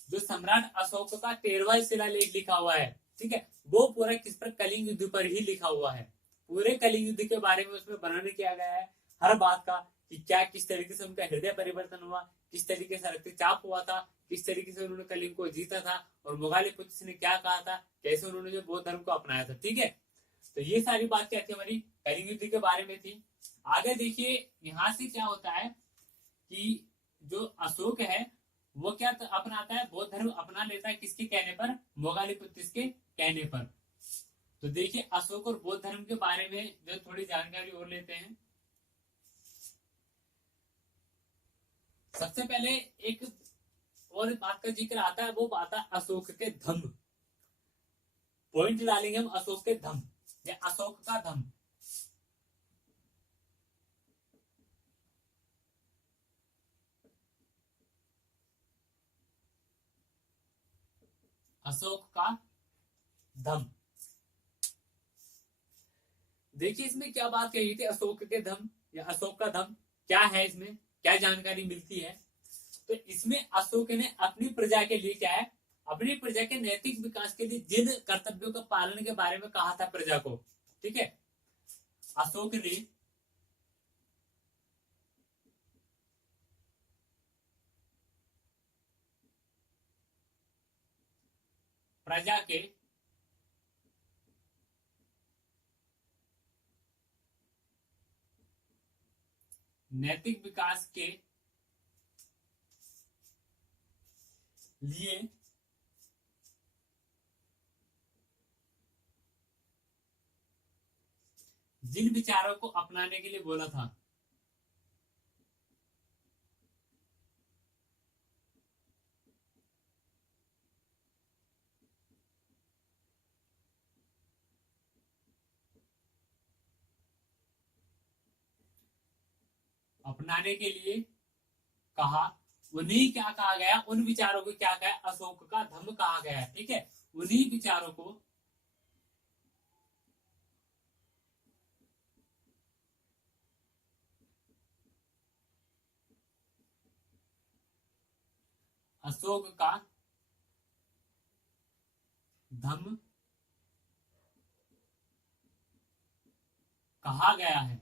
जो सम्राट अशोक का 13वां शिलालेख लिखा हुआ है, ठीक है, वो पूरा किस पर? कलिंग युद्ध पर ही लिखा हुआ है। पूरे कलिंग युद्ध के बारे में उसमें वर्णन किया गया है हर बात का, कि क्या किस तरीके से उनका हृदय परिवर्तन हुआ, किस तरीके से रक्तचाप हुआ था, किस तरीके से उन्होंने कलिंग को जीता था, और मोगालीपुत्र ने क्या कहा था, कैसे उन्होंने जो बौद्ध धर्म को अपनाया था। ठीक है, तो ये सारी बात क्या थी हमारी कलिंग युद्ध के बारे में थी। आगे देखिए, यहां से क्या होता है कि जो अशोक है वो क्या अपनाता है? बौद्ध धर्म अपना लेता है। किसके कहने पर? मोगालीपुत्र के कहने पर। तो देखिए, अशोक और बौद्ध धर्म के बारे में जो थोड़ी जानकारी और लेते हैं। सबसे पहले एक और बात का जिक्र आता है, वो बात है अशोक के धम्म। पॉइंट डालेंगे हम अशोक के धम्म या अशोक का धम्म। अशोक का धम्म, देखिए इसमें क्या बात कही थी? अशोक के धम्म या अशोक का धम्म क्या है, इसमें क्या जानकारी मिलती है? तो इसमें अशोक ने अपनी प्रजा के लिए क्या है, अपनी प्रजा के नैतिक विकास के लिए जिन कर्तव्यों का पालन के बारे में कहा था प्रजा को। ठीक है, अशोक ने प्रजा के नैतिक विकास के लिए जिन विचारों को अपनाने के लिए बोला था, अपनाने के लिए कहा, उन्हीं क्या कहा गया? उन विचारों को क्या कहा? अशोक का धम्म कहा गया है। ठीक है, उन्हीं विचारों को अशोक का धम्म कहा गया है।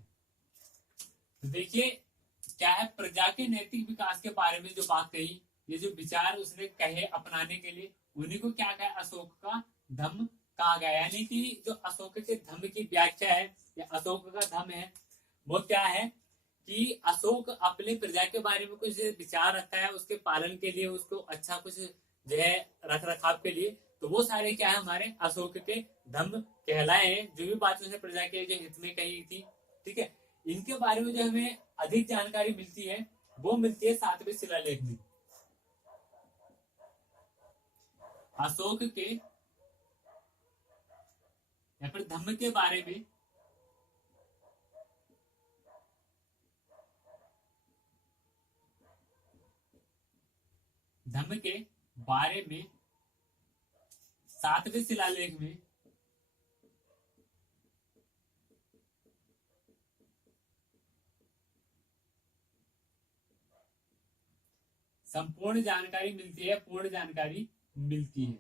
तो देखिए क्या है, प्रजा के नैतिक विकास के बारे में जो बात कही, ये जो विचार उसने कहे अपनाने के लिए, उन्हीं को क्या कहा? अशोक का धम्म कहा गया। यानी कि जो अशोक के धम्म की व्याख्या है या अशोक का धम्म है, वो क्या है कि अशोक अपने प्रजा के बारे में कुछ विचार रखता है, उसके पालन के लिए, उसको अच्छा कुछ जो है रख रखाव के लिए। तो वो सारे क्या है? हमारे अशोक के धम्म कहलाए हैं, जो भी बात उसने प्रजा के जो हित में कही थी। ठीक है, इनके बारे में जो हमें अधिक जानकारी मिलती है वो मिलती है 7वें शिलालेख में। अशोक के या फिर धम्म के बारे में धम्म के बारे में 7वें शिलालेख में संपूर्ण जानकारी मिलती है, पूर्ण जानकारी मिलती है।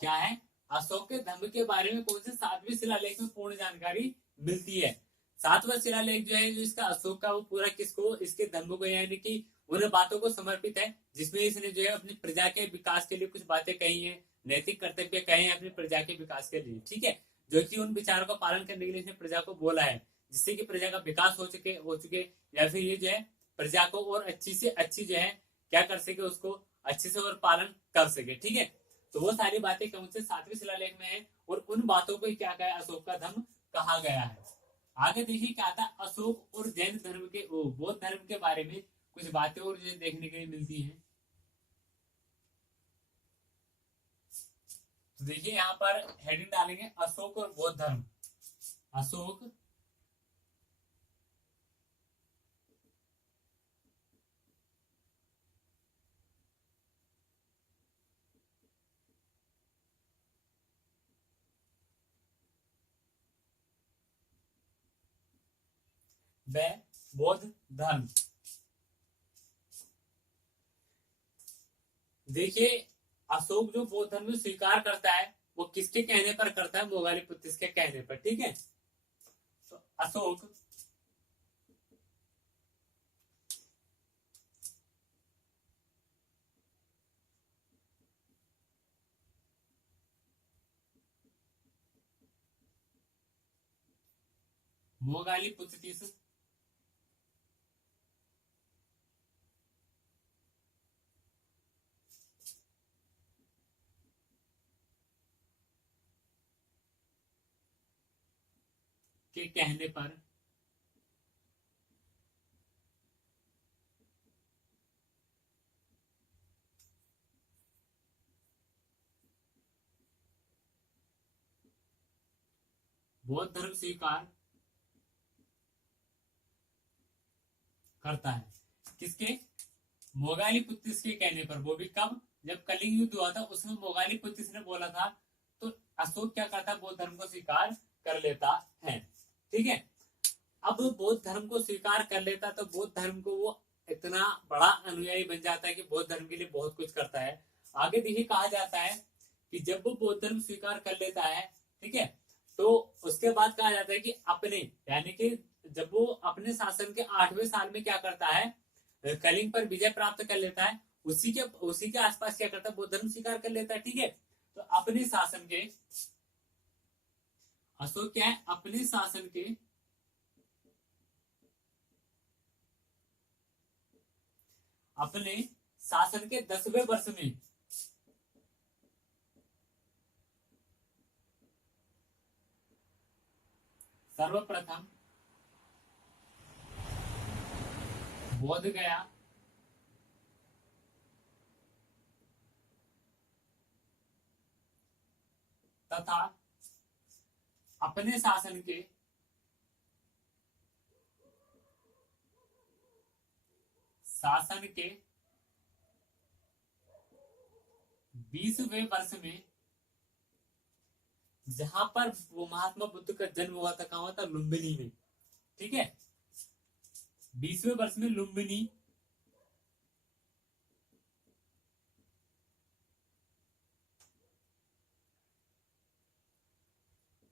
क्या है? अशोक के धर्म के बारे में कौन से 7वें शिलालेख में पूर्ण जानकारी मिलती है। 7वां शिलालेख जो है जो इसका अशोक का, वो पूरा किसको, इसके धर्म को यानी कि उन बातों को समर्पित है जिसमें इसने जो है अपनी प्रजा के विकास के लिए कुछ बातें कही है, नैतिक कर्तव्य कहे हैं अपनी प्रजा के विकास के लिए, ठीक है, जो कि उन विचारों का पालन करने के लिए इसने प्रजा को बोला है, जिससे कि प्रजा का विकास हो चुके या फिर ये जो है प्रजा को और अच्छी से अच्छी जो है क्या कर सके, उसको अच्छे से और पालन कर सके, ठीक है। तो वो सारी बातें कौन से 7वें शिलालेख में है और उन बातों को क्या कहा, अशोक का धर्म कहा गया है। आगे देखिए क्या था, अशोक और जैन धर्म के, बौद्ध धर्म के बारे में कुछ बातें और जो देखने के लिए मिलती हैं। तो देखिए यहाँ पर हेडिंग डालेंगे अशोक और बौद्ध धर्म। अशोक व बौद्ध धर्म। देखिए अशोक जो बौद्ध धर्म स्वीकार करता है वो किसके कहने पर करता है, मोगालीपुत्र के कहने पर, ठीक है। तो अशोक मोगालीपुत्र के कहने पर बौद्ध धर्म स्वीकार करता है। किसके, मोगालीपुत्र के कहने पर। वो भी कब, जब कलिंग युद्ध हुआ था उसमें मोगालीपुत्र ने बोला था, तो अशोक क्या करता है, बौद्ध धर्म को स्वीकार कर लेता है, ठीक है। अब बौद्ध धर्म को स्वीकार कर लेता तो बौद्ध धर्म को वो इतना बड़ा अनुयायी बन जाता है कि बौद्ध धर्म के लिए बहुत कुछ करता है। आगे देखिए कहा जाता है कि जब वो बौद्ध धर्म स्वीकार कर लेता है, ठीक है, तो उसके बाद कहा जाता है कि अपने, यानी कि जब वो अपने शासन के 8वें साल में क्या करता है, कलिंग पर विजय प्राप्त कर लेता है, उसी के आसपास क्या करता है, बौद्ध धर्म स्वीकार कर लेता है, ठीक है। तो अपने शासन के, अशोक क्या है, अपने शासन के अपने शासन के 10वें वर्ष में सर्वप्रथम बोध गया तथा अपने शासन के 20वें वर्ष में, जहां पर वो महात्मा बुद्ध का जन्म हुआ था, कहां हुआ था, लुम्बिनी में, ठीक है। 20वें वर्ष में लुम्बिनी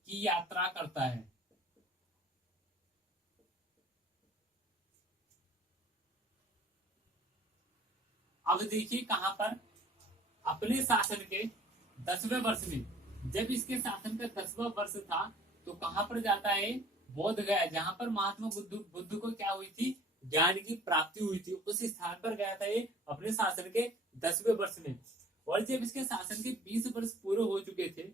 की यात्रा करता है। अब देखिए कहां पर, अपने शासन के 10वें वर्ष में, जब इसके शासन का 10वां वर्ष था तो कहां पर जाता है, बोध गया, जहां पर महात्मा बुद्ध को क्या हुई थी, ज्ञान की प्राप्ति हुई थी, उस स्थान पर गया था ये अपने शासन के 10वें वर्ष में। और जब इसके शासन के 20 वर्ष पूरे हो चुके थे,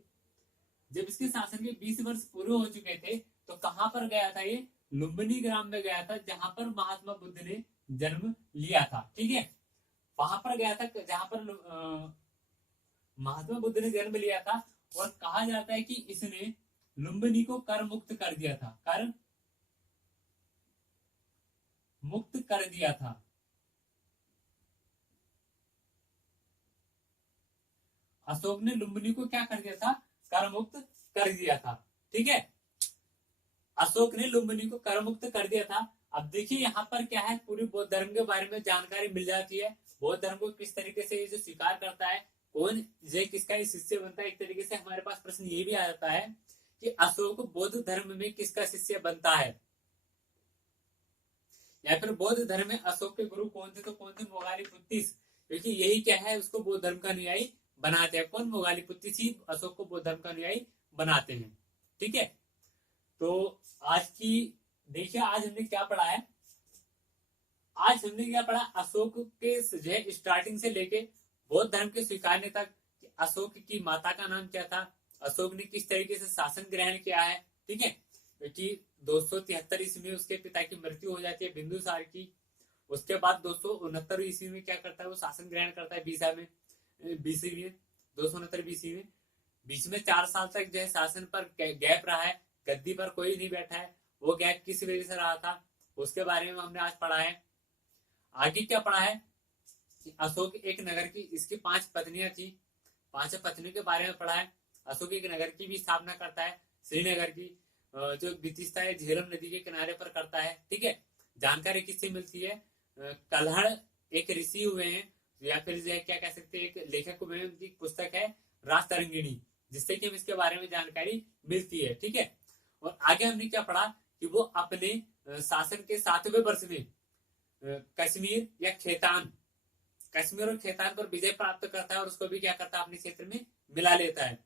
जब इसके शासन के 20 वर्ष पूरे हो चुके थे तो कहां पर गया था ये, लुम्बिनी ग्राम में गया था, जहां पर महात्मा बुद्ध ने जन्म लिया था, ठीक है। वहां पर गया था जहां पर महात्मा बुद्ध ने जन्म लिया था। और कहा जाता है कि इसने लुम्बिनी को कर मुक्त कर दिया था, कर मुक्त कर दिया था। अशोक ने लुम्बिनी को क्या कर दिया था, कर मुक्त कर दिया था, ठीक है। अशोक ने लुम्बिनी को कर मुक्त कर दिया था। अब देखिए यहाँ पर क्या है, पूरी बौद्ध धर्म के बारे में जानकारी मिल जाती है, बौद्ध धर्म को किस तरीके से इसे स्वीकार करता है, कौन ये किसका शिष्य बनता है। एक तरीके से हमारे पास प्रश्न ये भी आ जाता है कि अशोक बौद्ध धर्म में किसका शिष्य बनता है, या फिर बौद्ध धर्म में अशोक के गुरु कौन थे, तो कौन थे, मोगालीपुत्तिस, क्योंकि यही क्या है उसको बौद्ध धर्म का अनुयायी बनाते हैं। कौन, मोगालीपुत्तिस ही अशोक को बौद्ध धर्म का अनुयायी बनाते हैं। ठीक है, तो आज की देखिए आज हमने क्या पढ़ा है। आज हमने क्या पढ़ा, अशोक के जो है स्टार्टिंग से लेके बौद्ध धर्म के स्वीकारने तक, अशोक की माता का नाम क्या था, अशोक ने किस तरीके से शासन ग्रहण किया है। ठीक है, क्योंकि 273 ईस्वी में उसके पिता की मृत्यु हो जाती है बिंदुसार की। उसके बाद 269 ईस्वी में क्या करता है, वो शासन ग्रहण करता है बीसी में 269 बीसी में। बीच में 4 साल तक जो है शासन पर गैप रहा है, गद्दी पर कोई नहीं बैठा है। वो गैप किस वजह से रहा था उसके बारे में हमने आज पढ़ा है। आगे क्या पढ़ा है, अशोक एक नगर की, इसकी 5 पत्नियां थी, 5 पत्नियों के बारे में पढ़ा है। अशोक एक नगर की भी स्थापना करता है, श्रीनगर की, जो विदिशा है झेलम नदी के किनारे पर करता है। ठीक है, जानकारी किससे मिलती है, कल्हड़ एक ऋषि हुए हैं, या फिर जो है क्या कह सकते हैं एक लेखक हुए हैं, उनकी पुस्तक है राजतरंगिणी, जिससे कि हम इसके बारे में जानकारी मिलती है। ठीक है, और आगे हमने क्या पढ़ा कि वो अपने शासन के 7वें वर्ष में कश्मीर या खेतान, कश्मीर और खेतान पर विजय प्राप्त करता है और उसको भी क्या करता है अपने क्षेत्र में मिला लेता है।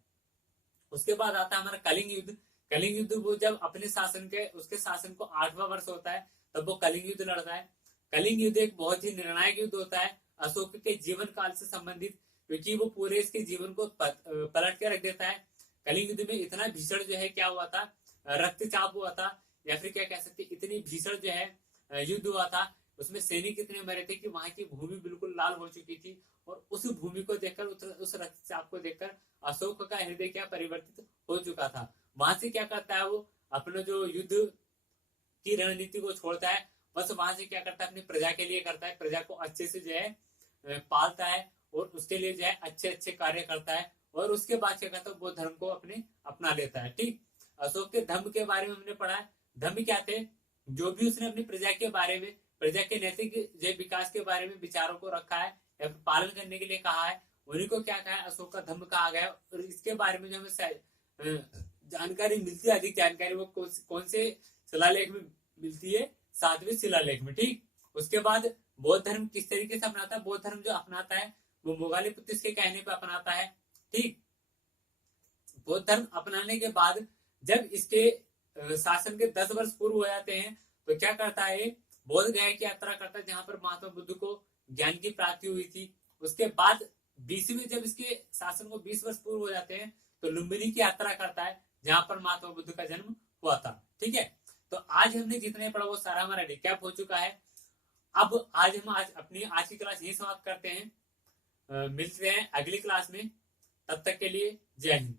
उसके बाद आता है हमारा कलिंग युद्ध। कलिंग युद्ध वो जब अपने शासन के उसके शासन को 8वां वर्ष होता है तब वो कलिंग युद्ध लड़ता है। कलिंग युद्ध एक बहुत ही निर्णायक युद्ध होता है अशोक के जीवन काल से संबंधित, क्योंकि वो पूरे इसके जीवन को पलट के रख देता है। कलिंग युद्ध में इतना भीषण जो है क्या हुआ था, रक्तचाप हुआ था, या फिर क्या कह सकते इतनी भीषण जो है युद्ध हुआ था। उसमें सैनिक इतने मरे थे कि वहां की भूमि बिल्कुल लाल हो चुकी थी, और उस भूमि को देखकर, उस रक्तचाप को देखकर अशोक का हृदय क्या परिवर्तित हो चुका था। वहां से क्या करता है वो अपना जो युद्ध की रणनीति को छोड़ता है, बस वहां से क्या करता है अपनी प्रजा के लिए करता है, प्रजा को अच्छे से जो है पालता है और उसके लिए जो है अच्छे अच्छे कार्य करता है, और उसके बाद क्या करता है वो धर्म को अपने अपना लेता है। ठीक, अशोक के धर्म के बारे में हमने पढ़ा है। धर्म क्या थे, जो भी उसने अपनी प्रजा के बारे में, प्रजा के नैतिक विकास के बारे में विचारों को रखा है या पालन करने के लिए कहा है, उन्हीं को क्या कहा है, अशोक का धर्म कहा गया। और इसके बारे में जो हमें जानकारी मिलती है, अधिक जानकारी वो कौन से शिलालेख में मिलती है, 7वें शिलालेख में। ठीक, उसके बाद बौद्ध धर्म किस तरीके से अपनाता है, बौद्ध धर्म जो अपनाता है वो मोगालीपुत्तिस के कहने पर अपनाता है। ठीक, बौद्ध धर्म अपनाने के बाद जब इसके शासन के 10 वर्ष पूर्व हो जाते हैं तो क्या करता है, बौद्ध गया की यात्रा करता है जहां पर महात्मा बुद्ध को ज्ञान की प्राप्ति हुई थी। उसके बाद 20 में जब इसके शासन को 20 वर्ष पूर्व हो जाते हैं तो लुम्बिनी की यात्रा करता है जहां पर महात्मा बुद्ध का जन्म हुआ था। ठीक है, तो आज हमने जितने पढ़ा वो सारा हमारा रिकैप हो चुका है। अब आज हम अपनी आज की क्लास यही समाप्त करते हैं। मिलते हैं अगली क्लास में, तब तक के लिए जय हिंद।